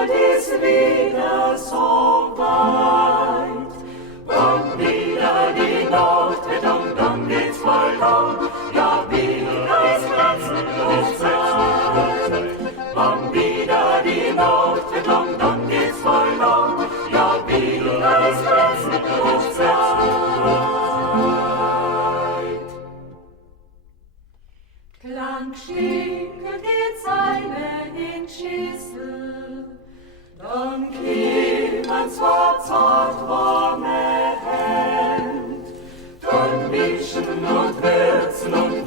bald ist wieder so weit. Und wieder die Nacht wird und dann geht's bald um, ja, wieder ist Herzenhochzeit. Und wieder die Nacht wird und dann geht's bald um, ja, wieder ist Herzenhochzeit. Klang schickelt die Zeile in Schüssel, dann klimmen zwar zart warme Hände, dann mischen und würzen und